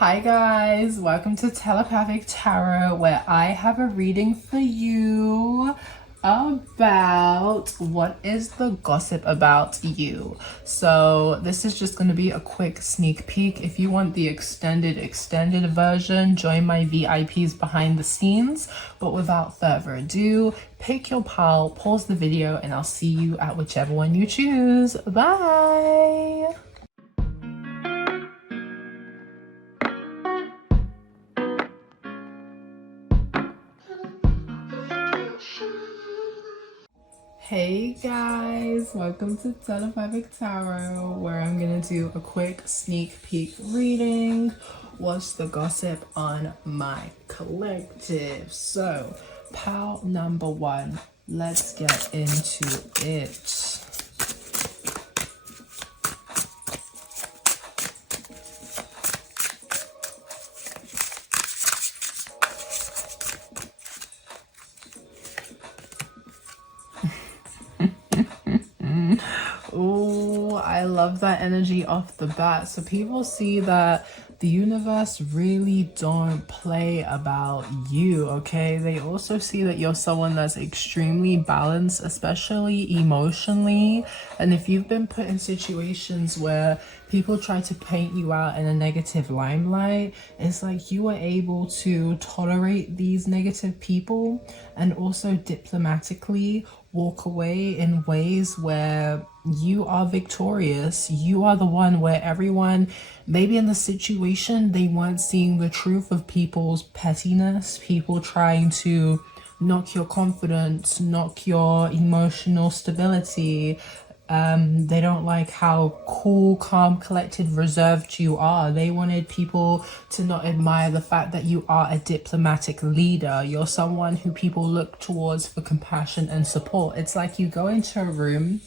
Hi guys, welcome to Telepathic Tarot, where I have a reading for you about what is the gossip about you. So this is just going to be a quick sneak peek. If you want the extended version, join my VIPs behind the scenes. But without further ado, pick your pile, pause the video, and I'll see you at whichever one you choose. Bye! Hey guys, welcome to Telepathic Tarot, where I'm gonna do a quick sneak peek reading. What's the gossip on my collective? So, pile number one, let's get into it. Oh, I love that energy off the bat. So people see that the universe really don't play about you, okay? They also see that you're someone that's extremely balanced, especially emotionally. And if you've been put in situations where people try to paint you out in a negative limelight, it's like you are able to tolerate these negative people and also diplomatically walk away in ways where you are victorious. You are the one where everyone, maybe in the situation, they weren't seeing the truth of people's pettiness, people trying to knock your confidence, knock your emotional stability. They don't like how cool, calm, collected, reserved you are. They wanted people to not admire the fact that you are a diplomatic leader. You're someone who people look towards for compassion and support. It's like you go into a room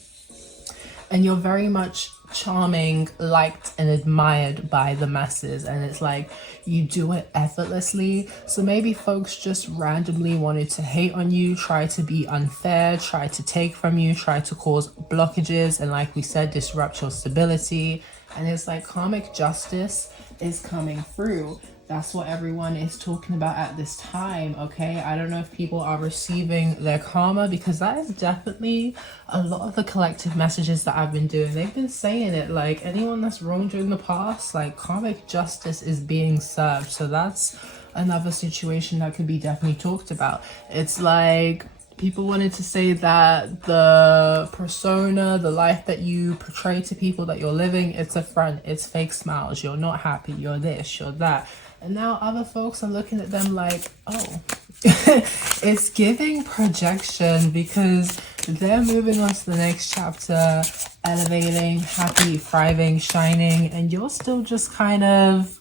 and you're very much charming, liked and admired by the masses, and it's like you do it effortlessly. So maybe folks just randomly wanted to hate on you, try to be unfair, try to take from you, try to cause blockages, and like we said, disrupt your stability. And it's like karmic justice is coming through. That's what everyone is talking about at this time, okay? I don't know if people are receiving their karma, because that is definitely a lot of the collective messages that I've been doing. They've been saying it, like anyone that's wronged you in the past, like karmic justice is being served. So that's another situation that could be definitely talked about. It's like people wanted to say that the persona, the life that you portray to people that you're living, it's a front, it's fake smiles, you're not happy, you're this, you're that. And now other folks are looking at them like, oh, it's giving projection, because they're moving on to the next chapter, elevating, happy, thriving, shining, and you're still just kind of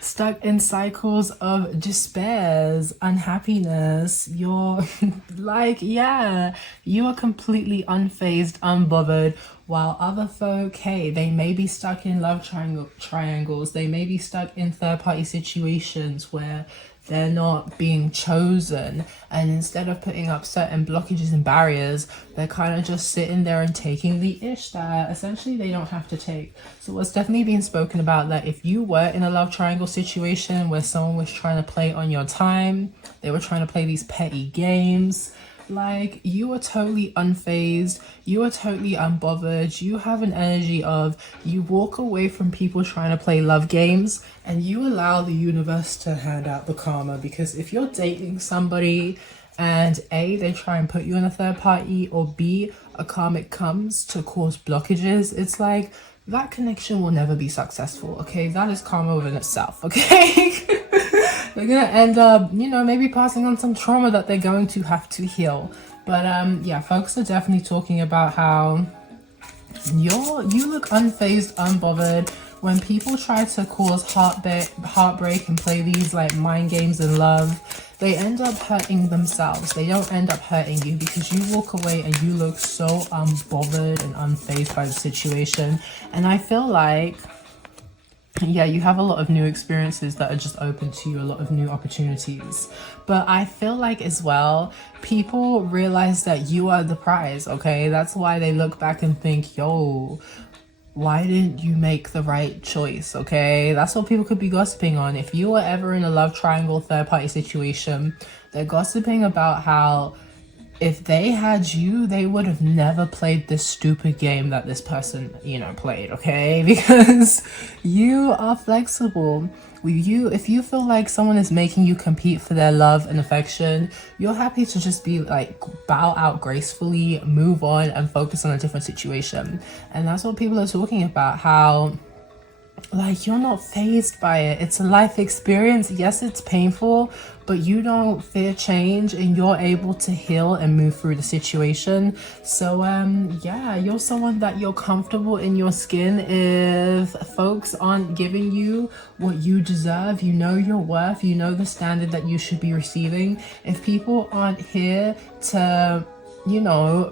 stuck in cycles of despairs, unhappiness. You're like, yeah, you are completely unfazed, unbothered, while other folk, hey, they may be stuck in love triangles, they may be stuck in third-party situations where they're not being chosen, and instead of putting up certain blockages and barriers, they're kind of just sitting there and taking the ish that essentially they don't have to take. So what's definitely being spoken about, that if you were in a love triangle situation where someone was trying to play on your time, they were trying to play these petty games, like you are totally unfazed, you are totally unbothered. You have an energy of, you walk away from people trying to play love games and you allow the universe to hand out the karma. Because if you're dating somebody and A, they try and put you in a third party, or B, a karmic comes to cause blockages, it's like that connection will never be successful, okay? That is karma within itself, okay? They're gonna end up, you know, maybe passing on some trauma that they're going to have to heal. But yeah, folks are definitely talking about how you look unfazed, unbothered. When people try to cause heartbreak and play these like mind games in love, they end up hurting themselves. They don't end up hurting you, because you walk away and you look so unbothered and unfazed by the situation. And I feel like, yeah, you have a lot of new experiences that are just open to you, a lot of new opportunities. But I feel like as well, people realize that you are the prize, okay? That's why they look back and think, yo, why didn't you make the right choice? Okay, that's what people could be gossiping on. If you were ever in a love triangle third party situation, they're gossiping about how if they had you, they would have never played this stupid game that this person, played, okay? Because you are flexible. If you feel like someone is making you compete for their love and affection, you're happy to just be like, bow out gracefully, move on, and focus on a different situation. And that's what people are talking about, how like you're not phased by it. It's a life experience. Yes, it's painful, but you don't fear change and you're able to heal and move through the situation. So yeah, you're someone that you're comfortable in your skin. If folks aren't giving you what you deserve, you know your worth, you know the standard that you should be receiving. If people aren't here to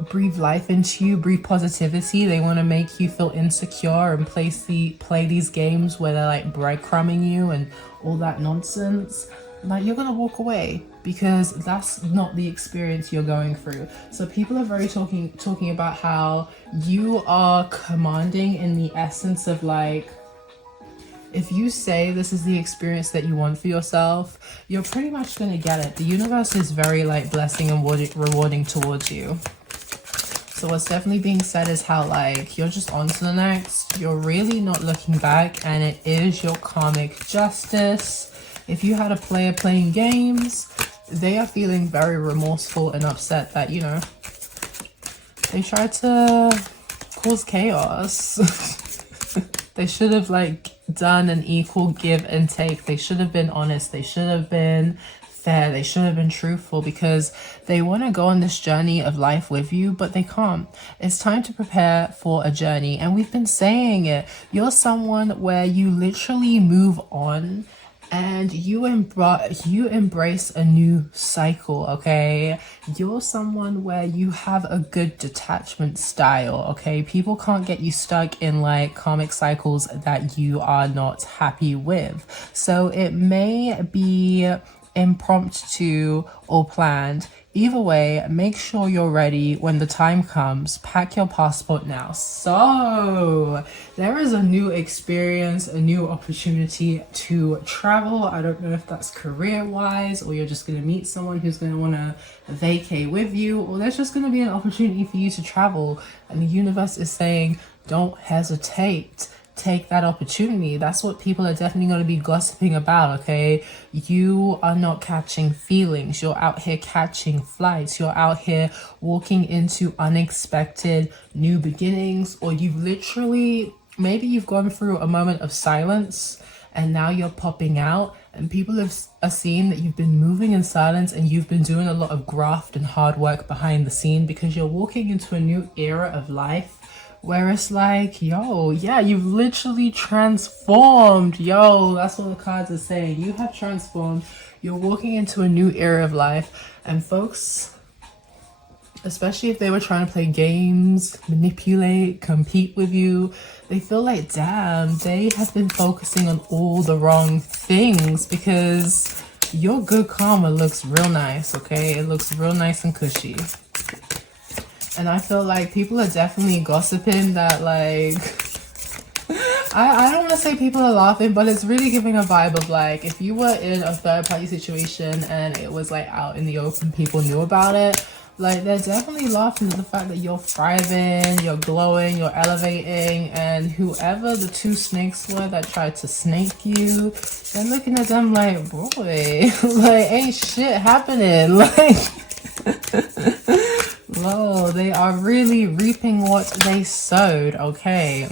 breathe life into you, breathe positivity, they want to make you feel insecure and play these games where they're like breadcrumbing you and all that nonsense, like you're gonna walk away, because that's not the experience you're going through. So people are very talking about how you are commanding in the essence of like, if you say this is the experience that you want for yourself, you're pretty much going to get it. The universe is very like blessing and rewarding towards you. So what's definitely being said is how like you're just on to the next. You're really not looking back, and it is your karmic justice. If you had a player playing games, they are feeling very remorseful and upset that, they tried to cause chaos. They should have like done an equal give and take. They should have been honest. They should have been fair. They should have been truthful, because they want to go on this journey of life with you, but they can't. It's time to prepare for a journey. And we've been saying it. You're someone where you literally move on and you embrace a new cycle, okay? You're someone where you have a good detachment style, okay? People can't get you stuck in like karmic cycles that you are not happy with. So it may be impromptu or planned. Either way, make sure you're ready when the time comes. Pack your passport now. So there is a new experience, a new opportunity to travel. I don't know if that's career-wise, or you're just going to meet someone who's going to want to vacay with you, or there's just going to be an opportunity for you to travel. And the universe is saying, don't hesitate. Take that opportunity. That's what people are definitely going to be gossiping about, okay? You are not catching feelings. You're out here catching flights. You're out here walking into unexpected new beginnings, or maybe you've gone through a moment of silence and now you're popping out, and people are seeing that you've been moving in silence and you've been doing a lot of graft and hard work behind the scene, because you're walking into a new era of life where it's like, yo, yeah, you've literally transformed. Yo, that's what the cards are saying. You have transformed. You're walking into a new era of life. And folks, especially if they were trying to play games, manipulate, compete with you, they feel like, damn, they have been focusing on all the wrong things, because your good karma looks real nice, okay? It looks real nice and cushy. And I feel like people are definitely gossiping that, like, I don't want to say people are laughing, but it's really giving a vibe of like, if you were in a third party situation and it was like out in the open, people knew about it, like they're definitely laughing at the fact that you're thriving, you're glowing, you're elevating, and whoever the two snakes were that tried to snake you, they're looking at them like, boy, like ain't shit happening, like... Whoa, they are really reaping what they sowed. Okay.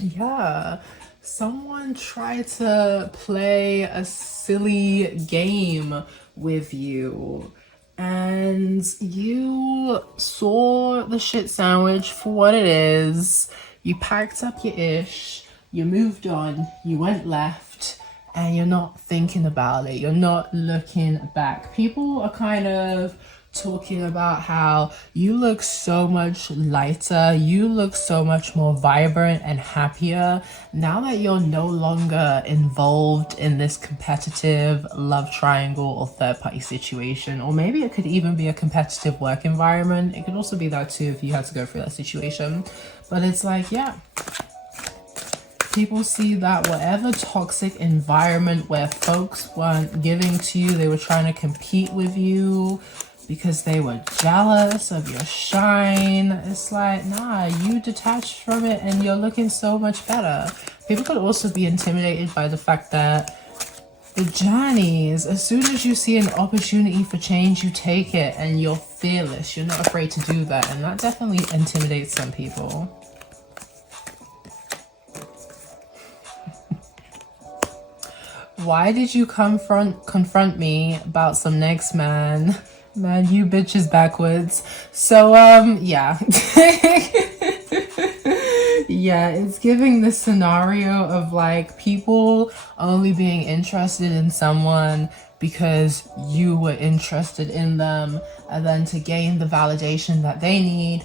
Yeah. Someone tried to play a silly game with you, and you saw the shit sandwich for what it is. You packed up your ish, you moved on, you went left, and you're not thinking about it. You're not looking back. People are kind of talking about how you look so much lighter, you look so much more vibrant and happier now that you're no longer involved in this competitive love triangle or third party situation. Or maybe it could even be a competitive work environment. It could also be that too if you had to go through that situation. But it's like, yeah, people see that whatever toxic environment where folks weren't giving to you, they were trying to compete with you because they were jealous of your shine. It's like, nah, you detached from it and you're looking so much better. People could also be intimidated by the fact that the journeys, as soon as you see an opportunity for change, you take it and you're fearless. You're not afraid to do that. And that definitely intimidates some people. Why did you confront me about some next man? Man, you bitches backwards. So, yeah. Yeah, it's giving this scenario of like people only being interested in someone because you were interested in them, and then to gain the validation that they need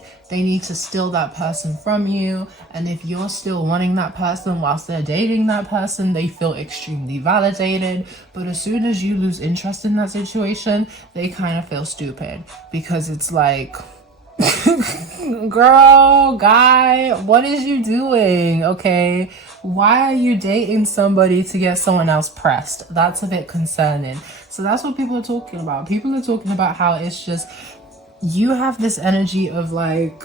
to steal that person from you. And if you're still wanting that person whilst they're dating that person, they feel extremely validated. But as soon as you lose interest in that situation, they kind of feel stupid, because it's like, girl, guy, what is you doing? Okay, why are you dating somebody to get someone else pressed? That's a bit concerning. So that's what people are talking about. People are talking about how it's just, you have this energy of like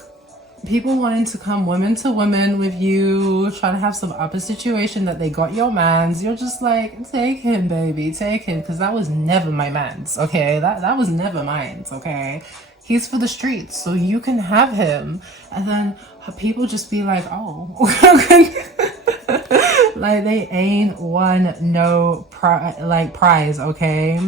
people wanting to come women to women with you, trying to have some upper situation that they got your mans. You're just like, take him, baby, take him, because that was never my man's. Okay, that was never mine's. Okay, he's for the streets, so you can have him. And then people just be like, oh, like they ain't won no prize. Okay,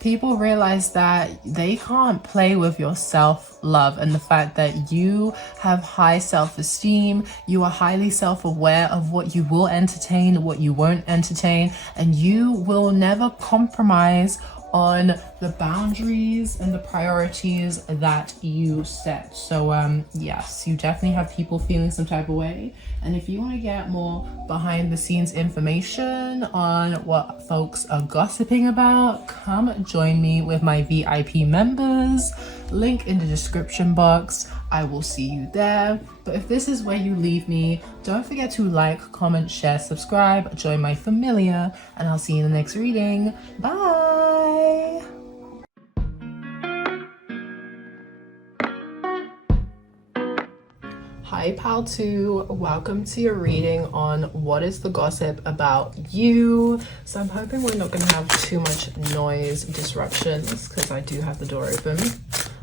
people realize that they can't play with your self-love and the fact that you have high self-esteem. You are highly self-aware of what you will entertain, what you won't entertain, and you will never compromise on the boundaries and the priorities that you set. So yes, you definitely have people feeling some type of way. And if you want to get more behind the scenes information on what folks are gossiping about, come join me with my VIP members. Link in the description box. I will see you there. But if this is where you leave me, don't forget to like, comment, share, subscribe, join my familia, and I'll see you in the next reading. Bye! Hi pal 2, welcome to your reading on what is the gossip about you. So I'm hoping we're not going to have too much noise disruptions because I do have the door open.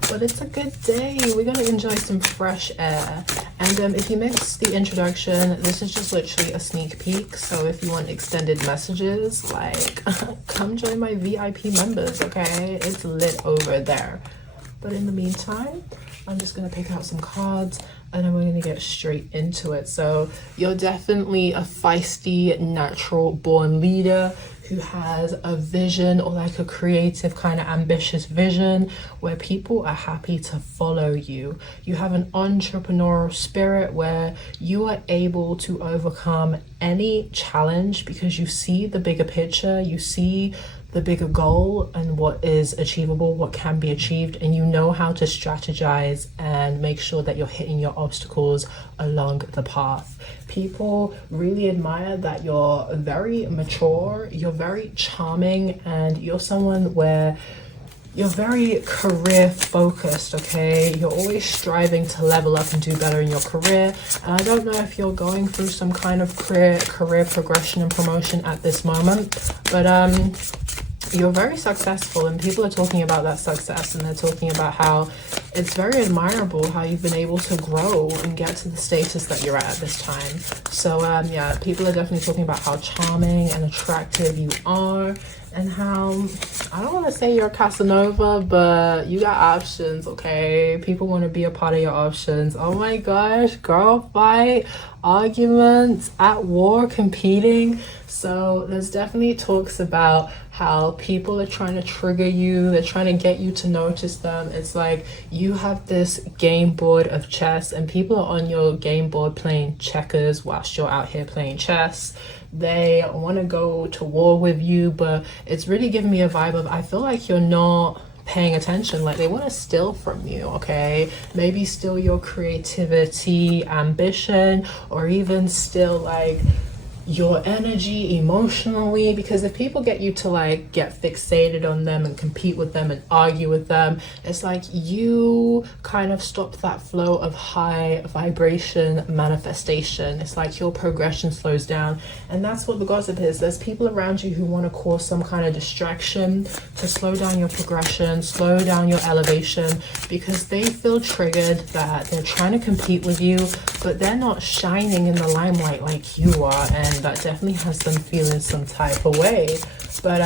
But it's a good day. We're going to enjoy some fresh air. And if you missed the introduction, this is just literally a sneak peek. So if you want extended messages, like come join my VIP members, okay? It's lit over there. But in the meantime, I'm just going to pick out some cards and then we're going to get straight into it. So you're definitely a feisty, natural born leader who has a vision, or like a creative kind of ambitious vision where people are happy to follow you. You have an entrepreneurial spirit where you are able to overcome any challenge because you see the bigger picture, you see the bigger goal and what is achievable, what can be achieved, and you know how to strategize and make sure that you're hitting your obstacles along the path. People really admire that you're very mature, you're very charming, and you're someone where you're very career focused, okay? You're always striving to level up and do better in your career. And I don't know if you're going through some kind of career progression and promotion at this moment, but you're very successful and people are talking about that success, and they're talking about how it's very admirable how you've been able to grow and get to the status that you're at this time. So yeah, people are definitely talking about how charming and attractive you are, and how, I don't want to say you're a Casanova, but you got options, okay? People want to be a part of your options. Oh my gosh, girl fight, arguments, at war, competing. So there's definitely talks about how people are trying to trigger you, they're trying to get you to notice them. It's like you have this game board of chess and people are on your game board playing checkers whilst you're out here playing chess. They want to go to war with you, but it's really giving me a vibe of, I feel like you're not paying attention. Like they want to steal from you, okay? Maybe steal your creativity, ambition, or even steal like your energy emotionally, because if people get you to like get fixated on them and compete with them and argue with them, it's like you kind of stop that flow of high vibration manifestation. It's like your progression slows down, and that's what the gossip is. There's people around you who want to cause some kind of distraction to slow down your progression, slow down your elevation, because they feel triggered that they're trying to compete with you, but they're not shining in the limelight like you are, and that definitely has them feeling some type of way. But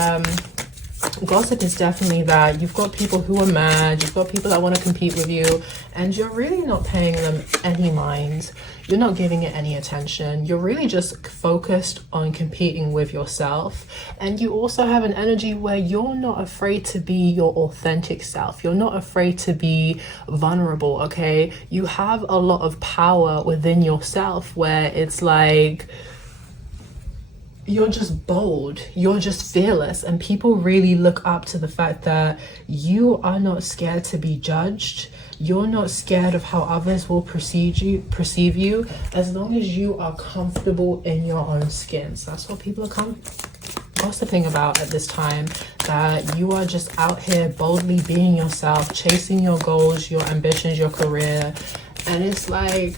gossip is definitely that you've got people who are mad, you've got people that want to compete with you, and you're really not paying them any mind. You're not giving it any attention. You're really just focused on competing with yourself. And you also have an energy where you're not afraid to be your authentic self. You're not afraid to be vulnerable, okay? You have a lot of power within yourself where it's like you're just bold, you're just fearless, and people really look up to the fact that you are not scared to be judged. You're not scared of how others will perceive you, as long as you are comfortable in your own skin. So that's what people are gossiping about at this time, that you are just out here boldly being yourself, chasing your goals, your ambitions, your career. And it's like,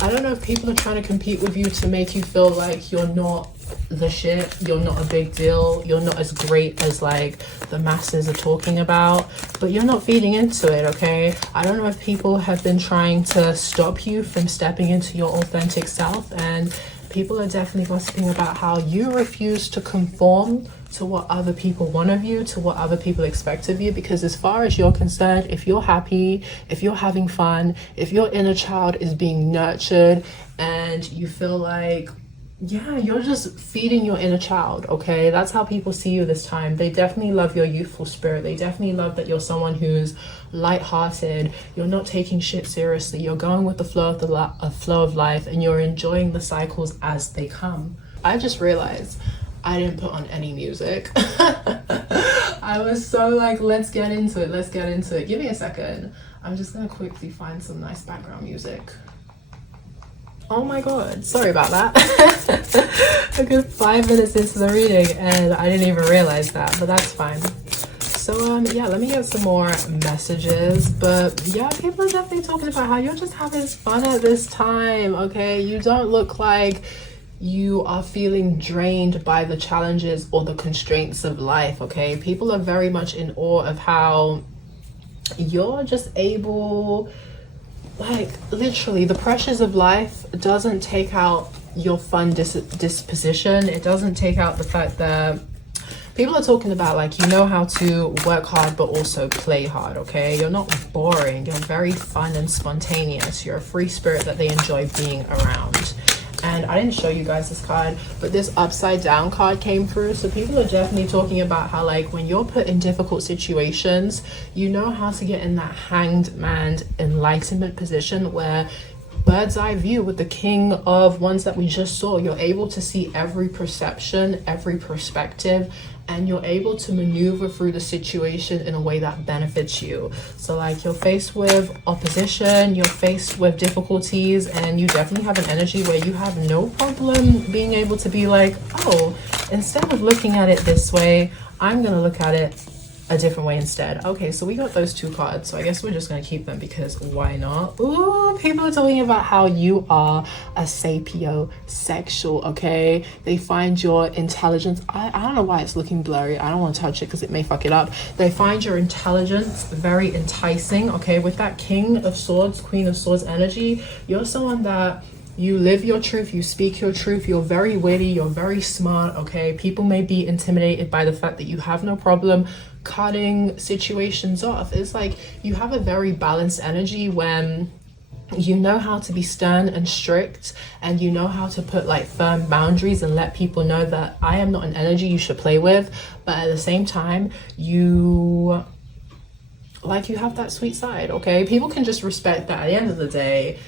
I don't know if people are trying to compete with you to make you feel like you're not the shit, you're not a big deal, you're not as great as like the masses are talking about, but you're not feeding into it, okay? I don't know if people have been trying to stop you from stepping into your authentic self, and people are definitely gossiping about how you refuse to conform to what other people want of you, to what other people expect of you, because as far as you're concerned, if you're happy, if you're having fun, if your inner child is being nurtured, and you feel like, yeah, you're just feeding your inner child, okay? That's how people see you this time. They definitely love your youthful spirit. They definitely love that you're someone who's lighthearted. You're not taking shit seriously. You're going with the flow of life, and you're enjoying the cycles as they come. I just realized I didn't put on any music. I was so like, let's get into it. Let's get into it. Give me a second. I'm just gonna quickly find some nice background music. Oh my god, sorry about that. A good 5 minutes into the reading and I didn't even realize that, but that's fine. So yeah, let me get some more messages. But yeah, people are definitely talking about how you're just having fun at this time, okay? You don't look like you are feeling drained by the challenges or the constraints of life, okay? People are very much in awe of how you're just able, like literally the pressures of life doesn't take out your fun disposition. It doesn't take out the fact that people are talking about like, you know how to work hard but also play hard, okay? You're not boring. You're very fun and spontaneous. You're a free spirit that they enjoy being around. And I didn't show you guys this card, but this upside down card came through. So people are definitely talking about how like when you're put in difficult situations, you know how to get in that hanged man enlightenment position where bird's eye view with the king of wands that we just saw. You're able to see every perception, every perspective, and you're able to maneuver through the situation in a way that benefits you. So like you're faced with opposition, you're faced with difficulties, and you definitely have an energy where you have no problem being able to be like, oh, instead of looking at it this way, I'm gonna look at it a different way instead. Okay, so we got those two cards, so I guess we're just gonna keep them because why not? Ooh, people are talking about how you are a sapiosexual, okay? They find your intelligence, I don't know why it's looking blurry. I don't want to touch it because it may fuck it up. They find your intelligence very enticing, okay? With that King of Swords, Queen of Swords energy, you're someone that you live your truth, you speak your truth, you're very witty, you're very smart, okay? People may be intimidated by the fact that you have no problem cutting situations off. It's like you have a very balanced energy when You know how to be stern and strict, and you know how to put like firm boundaries and let people know that I am not an energy you should play with. But at the same time, you have that sweet side, okay? People can just respect that. At the end of the day,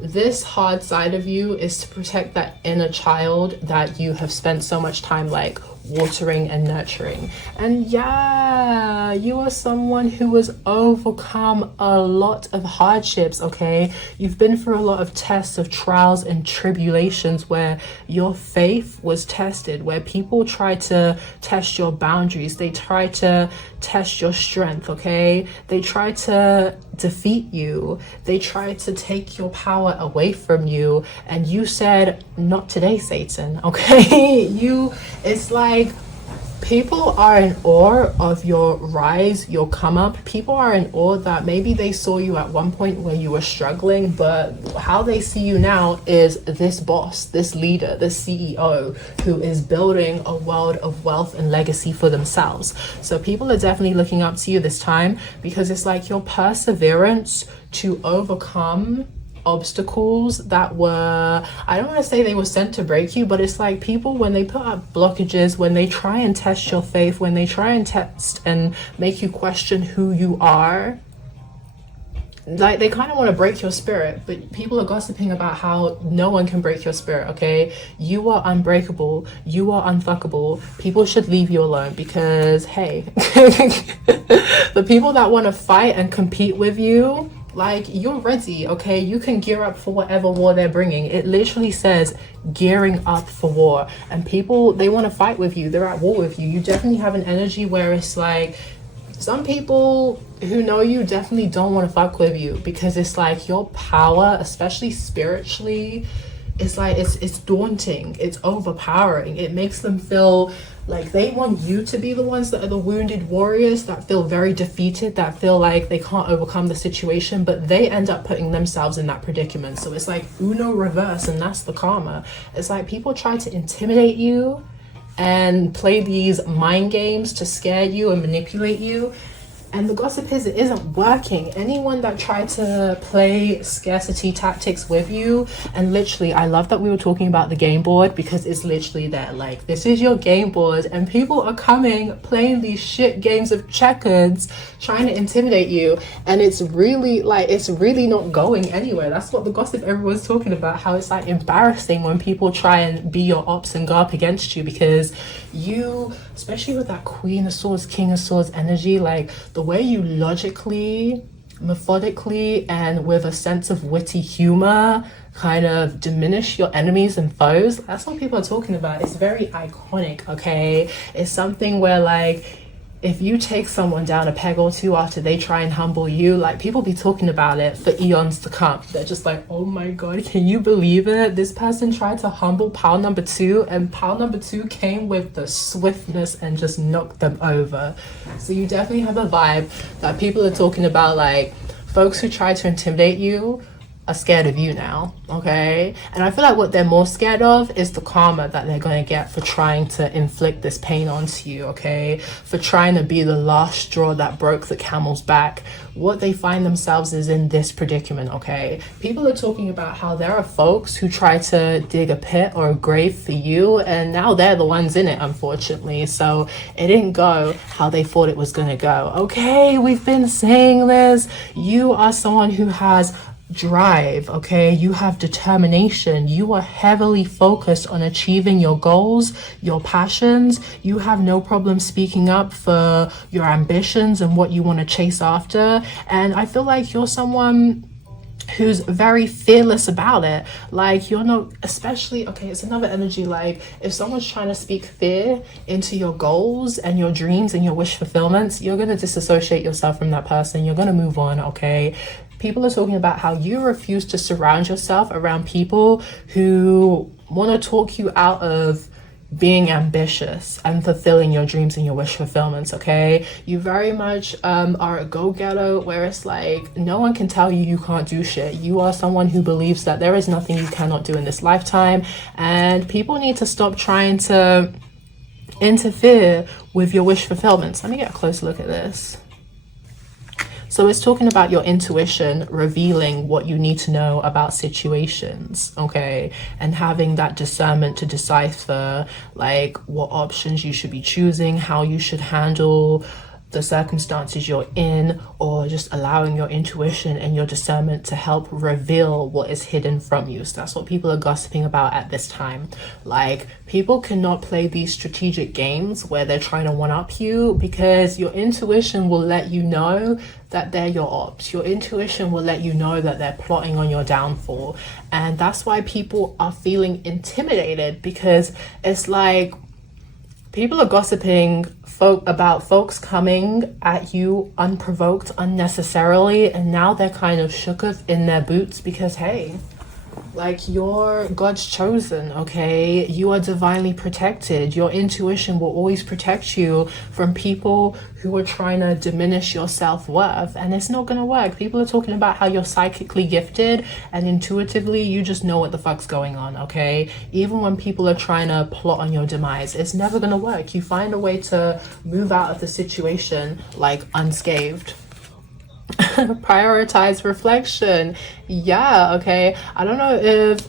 this hard side of you is to protect that inner child that you have spent so much time like watering and nurturing. And yeah, you are someone who has overcome a lot of hardships, okay? You've been through a lot of tests, of trials and tribulations where your faith was tested, where people try to test your boundaries, they try to test your strength, okay? They try to defeat you, they try to take your power away from you, and you said, not today, Satan, okay? It's like people are in awe of your rise, your come up. People are in awe that maybe they saw you at one point where you were struggling, but how they see you now is this boss, this leader, this CEO who is building a world of wealth and legacy for themselves. So people are definitely looking up to you this time, because it's like your perseverance to overcome obstacles that were, I don't want to say they were sent to break you, but it's like people, when they put up blockages, when they try and test your faith, when they try and test and make you question who you are, like they kind of want to break your spirit. But people are gossiping about how no one can break your spirit, okay? You are unbreakable, you are unfuckable. People should leave you alone, because hey, the people that want to fight and compete with you, like, you're ready, okay? You can gear up for whatever war they're bringing. It literally says gearing up for war, and people, they want to fight with you, they're at war with you. You definitely have an energy where it's like some people who know you definitely don't want to fuck with you, because it's like your power, especially spiritually, it's like it's daunting, it's overpowering. It makes them feel like they want you to be the ones that are the wounded warriors that feel very defeated, that feel like they can't overcome the situation, but they end up putting themselves in that predicament. So it's like Uno reverse, and that's the karma. It's like people try to intimidate you and play these mind games to scare you and manipulate you. And the gossip is, it isn't working. Anyone that tried to play scarcity tactics with you, and literally, I love that we were talking about the game board, because it's literally there, like, this is your game board, and people are coming, playing these shit games of checkers, trying to intimidate you, and it's really, like, it's really not going anywhere. That's what the gossip everyone's talking about, how it's, like, embarrassing when people try and be your ops and go up against you, because you, especially with that Queen of Swords, King of Swords energy, like, the way you logically, methodically, and with a sense of witty humor kind of diminish your enemies and foes, that's what people are talking about. It's very iconic, okay? It's something where, like, if you take someone down a peg or two after they try and humble you, like, people be talking about it for eons to come. They're just like, oh my god, can you believe it? This person tried to humble pile number 2, and pile number 2 came with the swiftness and just knocked them over. So you definitely have a vibe that people are talking about, like, folks who try to intimidate you are scared of you now, okay? And I feel like what they're more scared of is the karma that they're going to get for trying to inflict this pain onto you, okay? For trying to be the last straw that broke the camel's back. What they find themselves is in this predicament, okay? People are talking about how there are folks who try to dig a pit or a grave for you, and now they're the ones in it, unfortunately. So it didn't go how they thought it was going to go, okay? We've been saying this. You are someone who has drive, okay? You have determination. You are heavily focused on achieving your goals, your passions. You have no problem speaking up for your ambitions and what you want to chase after. And I feel like you're someone who's very fearless about it. Like, you're not, especially, okay, it's another energy, like, if someone's trying to speak fear into your goals and your dreams and your wish fulfillments, you're going to disassociate yourself from that person. You're going to move on, okay? People are talking about how you refuse to surround yourself around people who want to talk you out of being ambitious and fulfilling your dreams and your wish fulfillments, okay? You very much are a go-getter, where it's like, no one can tell you you can't do shit. You are someone who believes that there is nothing you cannot do in this lifetime, and people need to stop trying to interfere with your wish fulfillments. Let me get a close look at this. So it's talking about your intuition revealing what you need to know about situations, okay? And having that discernment to decipher like what options you should be choosing, how you should handle the circumstances you're in, or just allowing your intuition and your discernment to help reveal what is hidden from you. So that's what people are gossiping about at this time. Like, people cannot play these strategic games where they're trying to one-up you, because your intuition will let you know that they're your ops. Your intuition will let you know that they're plotting on your downfall. And that's why people are feeling intimidated, because it's like people are gossiping about folks coming at you unprovoked, unnecessarily, and now they're kind of shook up in their boots because, hey, like, you're God's chosen, okay? You are divinely protected. Your intuition will always protect you from people who are trying to diminish your self-worth, and it's not gonna work. People are talking about how you're psychically gifted and intuitively you just know what the fuck's going on, okay? Even when people are trying to plot on your demise, it's never gonna work. You find a way to move out of the situation like unscathed. Prioritize reflection. Yeah, okay. I don't know if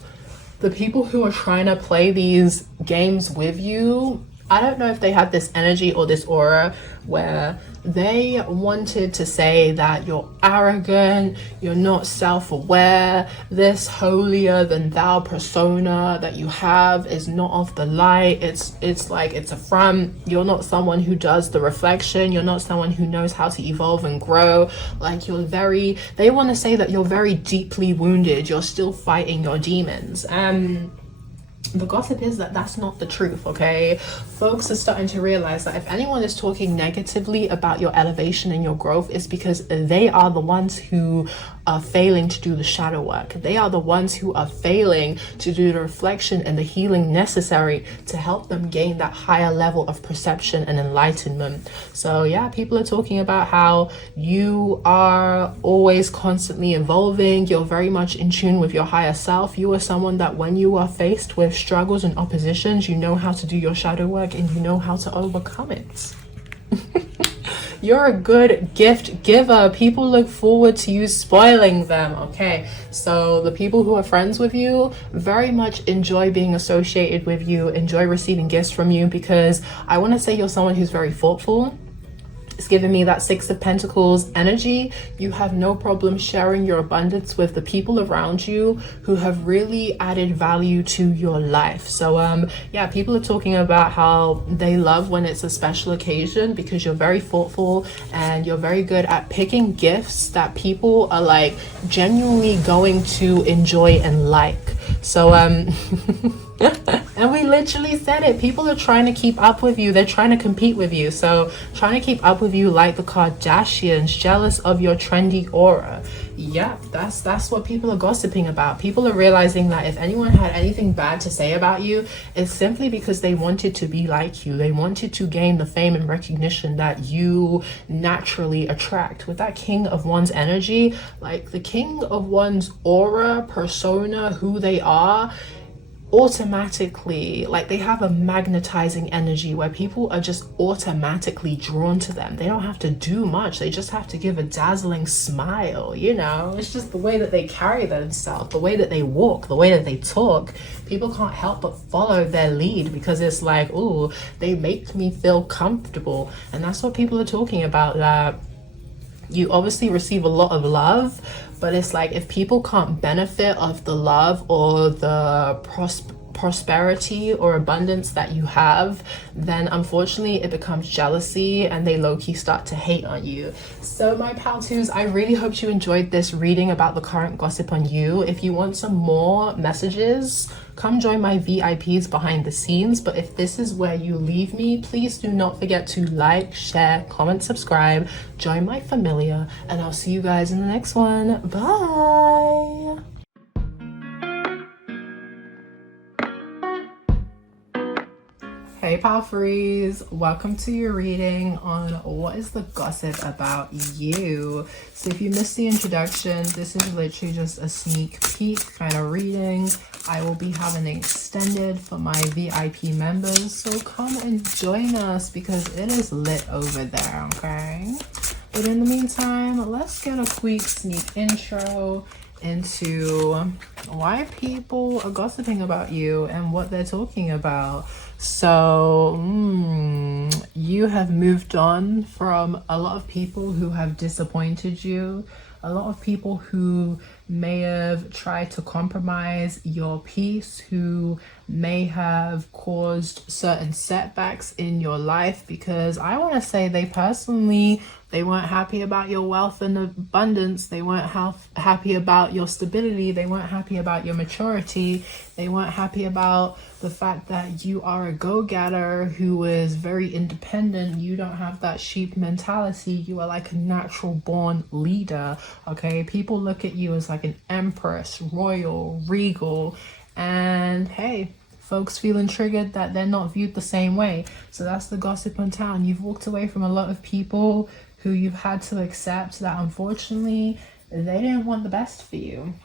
the people who are trying to play these games with you, I don't know if they have this energy or this aura where they wanted to say that you're arrogant, you're not self-aware, this holier than thou persona that you have is not of the light. It's like it's a front. You're not someone who does the reflection. You're not someone who knows how to evolve and grow. Like, they want to say that you're very deeply wounded. You're still fighting your demons. And the gossip is that that's not the truth, okay? Folks are starting to realize that if anyone is talking negatively about your elevation and your growth, it's because they are the ones who are failing to do the shadow work. They are the ones who are failing to do the reflection and the healing necessary to help them gain that higher level of perception and enlightenment. So yeah, people are talking about how you are always constantly evolving. You're very much in tune with your higher self. You are someone that when you are faced with struggles and oppositions, you know how to do your shadow work and you know how to overcome it. You're a good gift giver. People look forward to you spoiling them, okay? So the people who are friends with you very much enjoy being associated with you, enjoy receiving gifts from you, because I want to say you're someone who's very thoughtful. It's giving me that Six of Pentacles energy. You have no problem sharing your abundance with the people around you who have really added value to your life. So yeah, people are talking about how they love when it's a special occasion, because you're very thoughtful and you're very good at picking gifts that people are like genuinely going to enjoy and like. So and we literally said it. People are trying to keep up with you. They're trying to compete with you. So trying to keep up with you like the Kardashians, jealous of your trendy aura. Yeah, that's what people are gossiping about. People are realizing that if anyone had anything bad to say about you, it's simply because they wanted to be like you. They wanted to gain the fame and recognition that you naturally attract. With that King of Wands energy, like the King of Wands aura, persona, who they are, automatically, like, they have a magnetizing energy where people are just automatically drawn to them. They don't have to do much. They just have to give a dazzling smile, you know? It's just the way that they carry themselves, the way that they walk, the way that they talk. People can't help but follow their lead because it's like, ooh, they make me feel comfortable. And that's what people are talking about, that you obviously receive a lot of love, but it's like if people can't benefit of the love or the prosperity or abundance that you have, then unfortunately it becomes jealousy and they low-key start to hate on you. So my pal twos, I really hope you enjoyed this reading about the current gossip on you. If you want some more messages, come join my VIPs behind the scenes. But if this is where you leave me, please do not forget to like, share, comment, subscribe, join my familia, and I'll see you guys in the next one. Bye. Hey pal freeze, welcome to your reading on what is the gossip about you. So if you missed the introduction, this is literally just a sneak peek kind of reading. I will be having it extended for my VIP members, so come and join us because it is lit over there, okay? But in the meantime, let's get a quick sneak intro into why people are gossiping about you and what they're talking about. So you have moved on from a lot of people who have disappointed you, a lot of people who may have tried to compromise your peace, who may have caused certain setbacks in your life, because I want to say they weren't happy about your wealth and abundance. They weren't happy about your stability. They weren't happy about your maturity. They weren't happy about the fact that you are a go-getter who is very independent. You don't have that sheep mentality. You are like a natural born leader, okay? People look at you as like an empress, royal, regal, and hey, folks feeling triggered that they're not viewed the same way. So that's the gossip on town. You've walked away from a lot of people who you've had to accept that unfortunately they didn't want the best for you,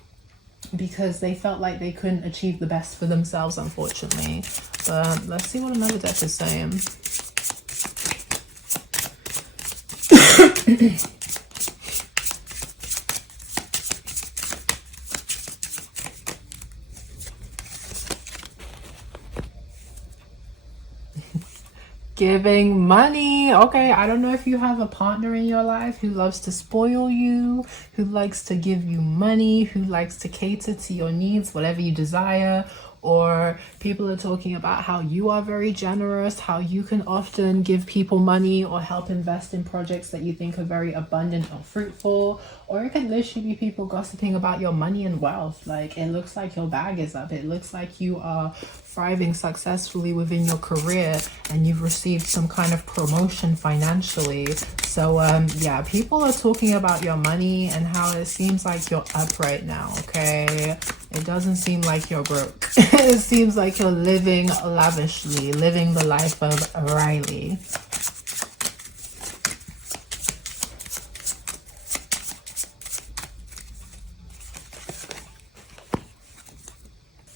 because they felt like they couldn't achieve the best for themselves, unfortunately. But let's see what another deck is saying. Giving money. Okay, I don't know if you have a partner in your life who loves to spoil you, who likes to give you money, who likes to cater to your needs, whatever you desire. Or people are talking about how you are very generous, how you can often give people money or help invest in projects that you think are very abundant or fruitful. Or it could literally be people gossiping about your money and wealth. Like, it looks like your bag is up. It looks like you are thriving successfully within your career and you've received some kind of promotion financially. So yeah, people are talking about your money and how it seems like you're up right now, okay? It doesn't seem like you're broke. It seems like you're living lavishly, living the life of Riley.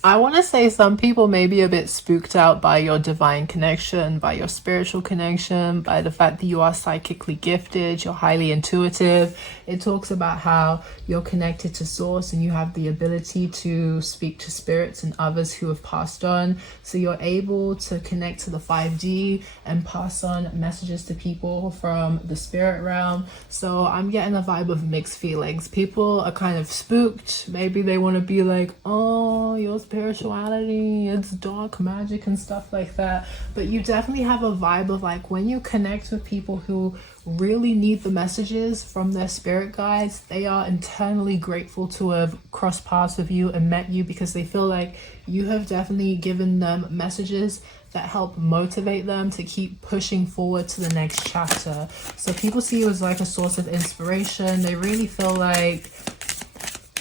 I want to say some people may be a bit spooked out by your divine connection, by your spiritual connection, by the fact that you are psychically gifted, you're highly intuitive. It talks about how you're connected to source and you have the ability to speak to spirits and others who have passed on. So you're able to connect to the 5D and pass on messages to people from the spirit realm. So I'm getting a vibe of mixed feelings. People are kind of spooked. Maybe they want to be like, oh, your spirituality, it's dark magic and stuff like that. But you definitely have a vibe of like, when you connect with people who really need the messages from their spirit guides, they are internally grateful to have crossed paths with you and met you, because they feel like you have definitely given them messages that help motivate them to keep pushing forward to the next chapter. So people see you as like a source of inspiration. They really feel like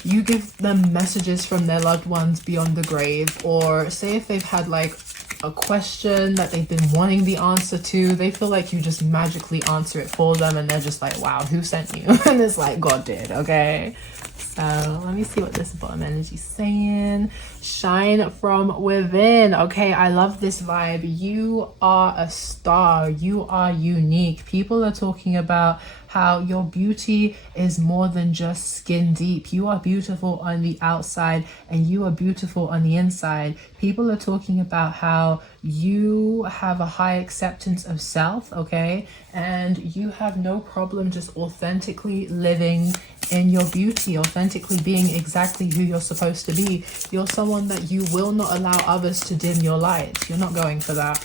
you give them messages from their loved ones beyond the grave. Or say if they've had like a question that they've been wanting the answer to, they feel like you just magically answer it for them, and they're just like, wow, who sent you? And it's like, God did, okay? So let me see what this bottom energy is saying. Shine from within. Okay, I love this vibe. You are a star. You are unique. People are talking about how your beauty is more than just skin deep. You are beautiful on the outside and you are beautiful on the inside. People are talking about how you have a high acceptance of self, okay? And you have no problem just authentically living in your beauty, authentically being exactly who you're supposed to be. You're someone that you will not allow others to dim your light. You're not going for that.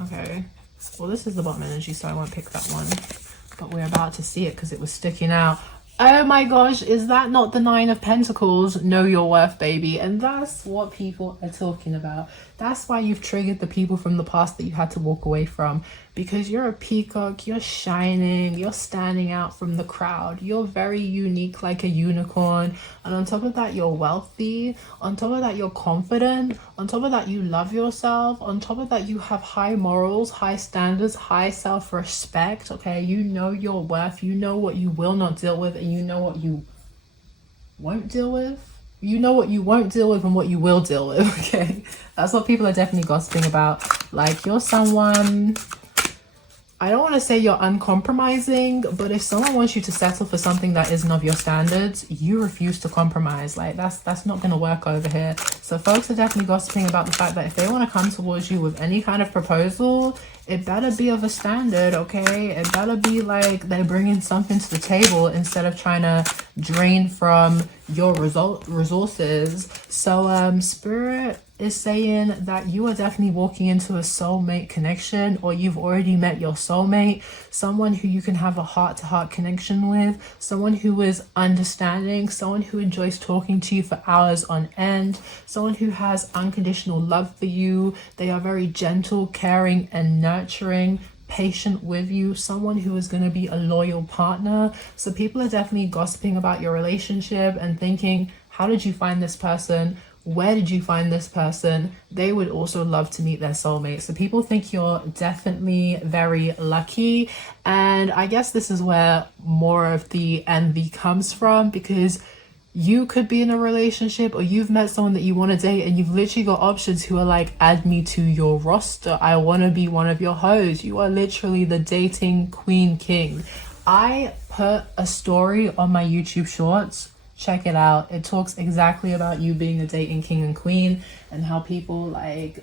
Okay, well, this is the bottom energy, so I won't pick that one, but we're about to see it because it was sticking out. Oh my gosh, is that not the 9 of Pentacles? Know your worth, baby. And that's what people are talking about. That's why you've triggered the people from the past that you had to walk away from, because you're a peacock, you're shining, you're standing out from the crowd, you're very unique like a unicorn. And on top of that, you're wealthy. On top of that, you're confident. On top of that, you love yourself. On top of that, you have high morals, high standards, high self-respect. Okay, you know your worth, you know what you will not deal with, and you know what you won't deal with. you know what you won't deal with and what you will deal with. Okay, that's what people are definitely gossiping about. Like, you're someone, I don't want to say you're uncompromising, but if someone wants you to settle for something that isn't of your standards, you refuse to compromise. Like, that's not going to work over here. So folks are definitely gossiping about the fact that if they want to come towards you with any kind of proposal, it better be of a standard, okay? It better be like they're bringing something to the table instead of trying to drain from your resources. So Spirit is saying that you are definitely walking into a soulmate connection, or you've already met your soulmate, someone who you can have a heart-to-heart connection with, someone who is understanding, someone who enjoys talking to you for hours on end, someone who has unconditional love for you. They are very gentle, caring, and nurturing, patient with you, someone who is going to be a loyal partner. So people are definitely gossiping about your relationship and thinking, how did you find this person? Where did you find this person? They would also love to meet their soulmate. So people think you're definitely very lucky. And I guess this is where more of the envy comes from, because you could be in a relationship, or you've met someone that you want to date, and you've literally got options who are like, add me to your roster. I want to be one of your hoes. You are literally the dating queen king. I put a story on my YouTube shorts. Check it out. It talks exactly about you being a dating king and queen, and how people like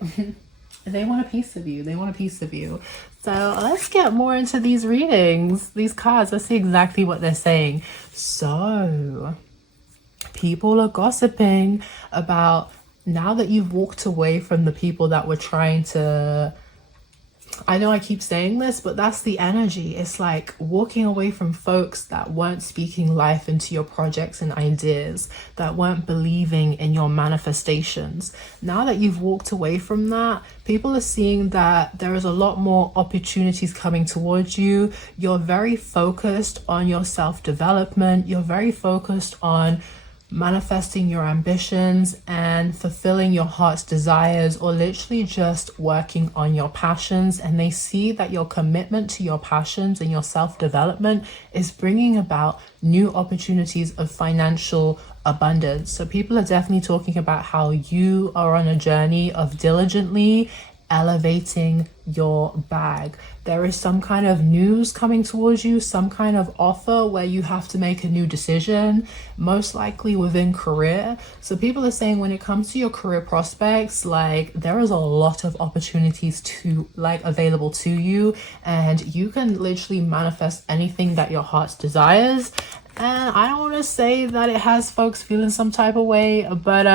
they want a piece of you. They want a piece of you. So let's get more into these readings, these cards. Let's see exactly what they're saying. So people are gossiping about, now that you've walked away from the people that were trying to, I know I keep saying this, but that's the energy. It's like walking away from folks that weren't speaking life into your projects and ideas, that weren't believing in your manifestations. Now that you've walked away from that, people are seeing that there is a lot more opportunities coming towards you. You're very focused on your self-development. You're very focused on manifesting your ambitions and fulfilling your heart's desires, or literally just working on your passions. And they see that your commitment to your passions and your self-development is bringing about new opportunities of financial abundance. So people are definitely talking about how you are on a journey of diligently elevating your bag. There is some kind of news coming towards you, some kind of offer where you have to make a new decision, most likely within career. So people are saying, when it comes to your career prospects, like, there is a lot of opportunities to like available to you, and you can literally manifest anything that your heart desires. And I don't want to say that it has folks feeling some type of way, but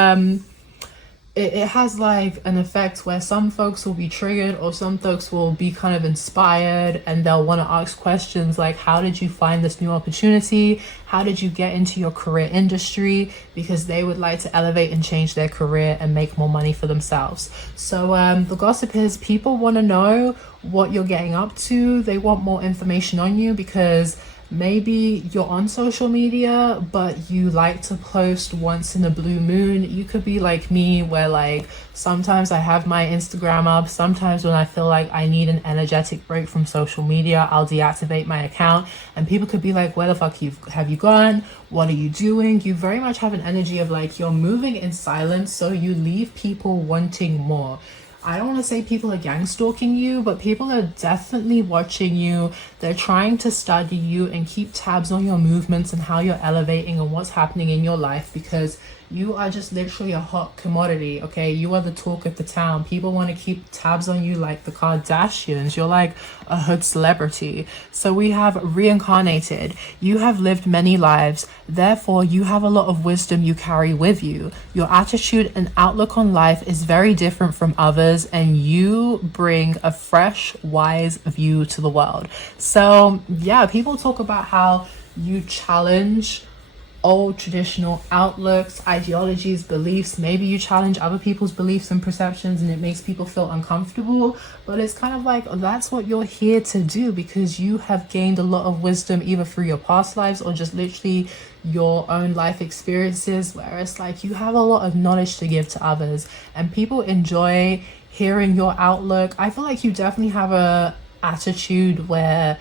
it has like an effect where some folks will be triggered, or some folks will be kind of inspired, and they'll want to ask questions like, how did you find this new opportunity? How did you get into your career industry? Because they would like to elevate and change their career and make more money for themselves. So the gossip is, people want to know what you're getting up to. They want more information on you, because maybe you're on social media, but you like to post once in a blue moon. You could be like me, where like sometimes I have my Instagram up. Sometimes when I feel like I need an energetic break from social media, I'll deactivate my account, and people could be like, where the fuck have you gone? What are you doing? You very much have an energy of like, you're moving in silence, so you leave people wanting more. I don't want to say people are gang stalking you, but people are definitely watching you. They're trying to study you and keep tabs on your movements and how you're elevating and what's happening in your life, because you are just literally a hot commodity, okay? You are the talk of the town. People want to keep tabs on you like the Kardashians. You're like a hood celebrity. So we have reincarnated. You have lived many lives. Therefore, you have a lot of wisdom you carry with you. Your attitude and outlook on life is very different from others, and you bring a fresh, wise view to the world. So yeah, people talk about how you challenge old traditional outlooks, ideologies, beliefs. Maybe you challenge other people's beliefs and perceptions, and it makes people feel uncomfortable, but it's kind of like, that's what you're here to do, because you have gained a lot of wisdom either through your past lives or just literally your own life experiences, where it's like you have a lot of knowledge to give to others, and people enjoy hearing your outlook. I feel like you definitely have a attitude where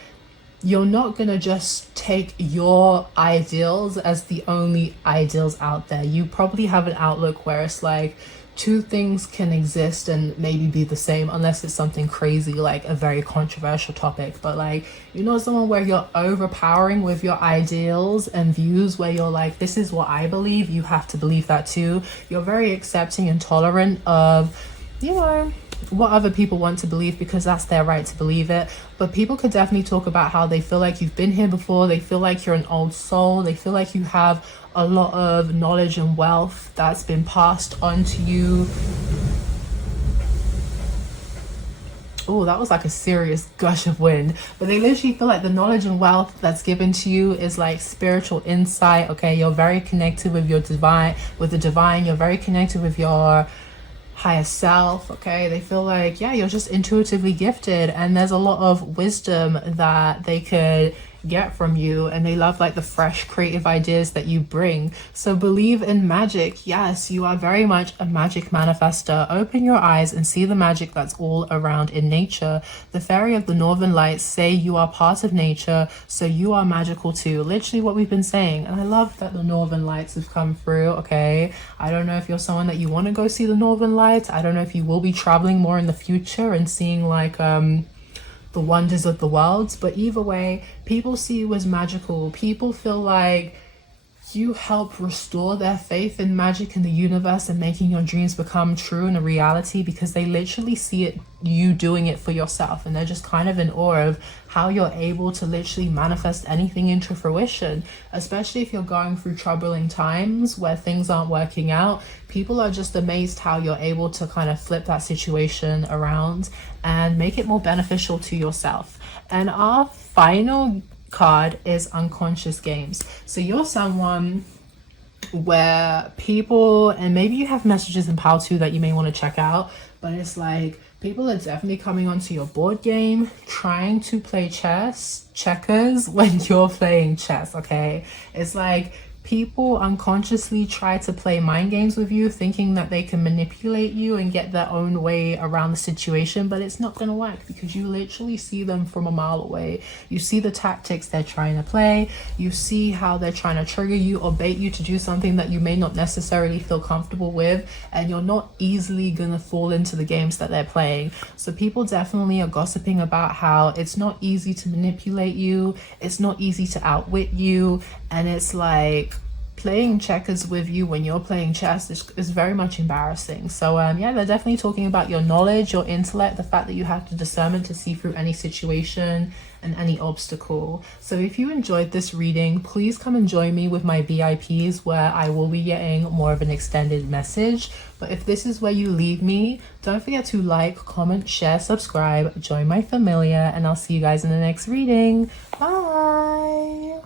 you're not gonna just take your ideals as the only ideals out there. You probably have an outlook where it's like two things can exist and maybe be the same, unless it's something crazy like a very controversial topic. But like, you know, someone where you're overpowering with your ideals and views, where you're like, this is what I believe, you have to believe that too. You're very accepting and tolerant of, you know, what other people want to believe, because that's their right to believe it. But people could definitely talk about how they feel like you've been here before, they feel like you're an old soul, they feel like you have a lot of knowledge and wealth that's been passed on to you. Oh, that was like a serious gush of wind. But they literally feel like the knowledge and wealth that's given to you is like spiritual insight. Okay, you're very connected with your divine, with the divine. You're very connected with your higher self. Okay, they feel like, yeah, you're just intuitively gifted, and there's a lot of wisdom that they could get from you, and they love like the fresh creative ideas that you bring. So believe in magic. Yes, you are very much a magic manifester. Open your eyes and see the magic that's all around in nature. The fairy of the northern lights say you are part of nature, so you are magical too. Literally what we've been saying. And I love that the northern lights have come through. Okay, I don't know if you're someone that you want to go see the northern lights. I don't know if you will be traveling more in the future and seeing like the wonders of the world, but either way, people see you as magical. People feel like you help restore their faith in magic in the universe and making your dreams become true and a reality, because they literally see it, you doing it for yourself, and they're just kind of in awe of how you're able to literally manifest anything into fruition. Especially if you're going through troubling times where things aren't working out, people are just amazed how you're able to kind of flip that situation around and make it more beneficial to yourself. And our final card is unconscious games. So you're someone where people, and maybe you have messages in pile 2 that you may want to check out, but it's like people are definitely coming onto your board game, trying to play checkers when you're playing chess. Okay, it's like people unconsciously try to play mind games with you, thinking that they can manipulate you and get their own way around the situation, but it's not going to work, because you literally see them from a mile away. You see the tactics they're trying to play, you see how they're trying to trigger you or bait you to do something that you may not necessarily feel comfortable with, and you're not easily going to fall into the games that they're playing. So people definitely are gossiping about how it's not easy to manipulate you, it's not easy to outwit you, and it's like playing checkers with you when you're playing chess is very much embarrassing. So yeah, they're definitely talking about your knowledge, your intellect, the fact that you have the discernment to see through any situation and any obstacle. So if you enjoyed this reading, please come and join me with my VIPs, where I will be getting more of an extended message. But if this is where you leave me, don't forget to like, comment, share, subscribe, join my familia, and I'll see you guys in the next reading. Bye.